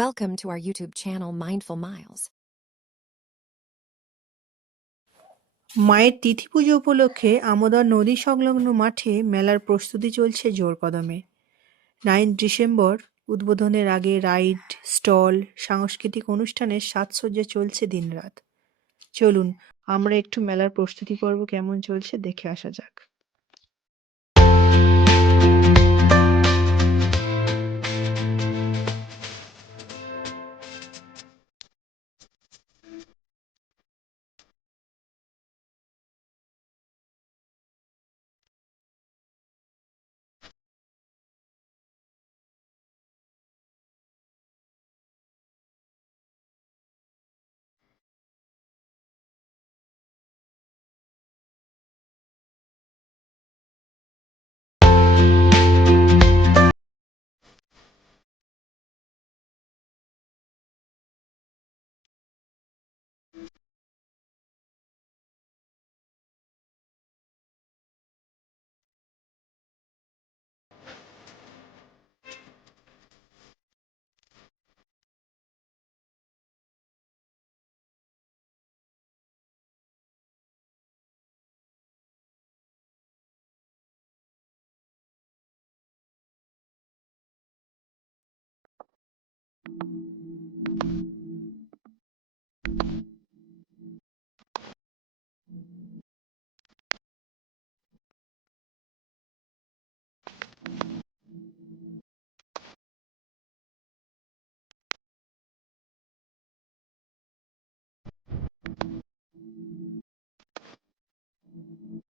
Welcome to our YouTube channel, Mindful Miles. মায়ের তিথি পুজো উপলক্ষে আমোদা নদী সংলগ্ন মাঠে মেলার প্রস্তুতি চলছে জোর কদমে। নাইন ডিসেম্বর উদ্বোধনের আগে রাইড স্টল সাংস্কৃতিক অনুষ্ঠানের সাজসজ্জা চলছে দিনরাত। চলুন আমরা একটু মেলার প্রস্তুতি পর্ব কেমন চলছে দেখে আসা যাক।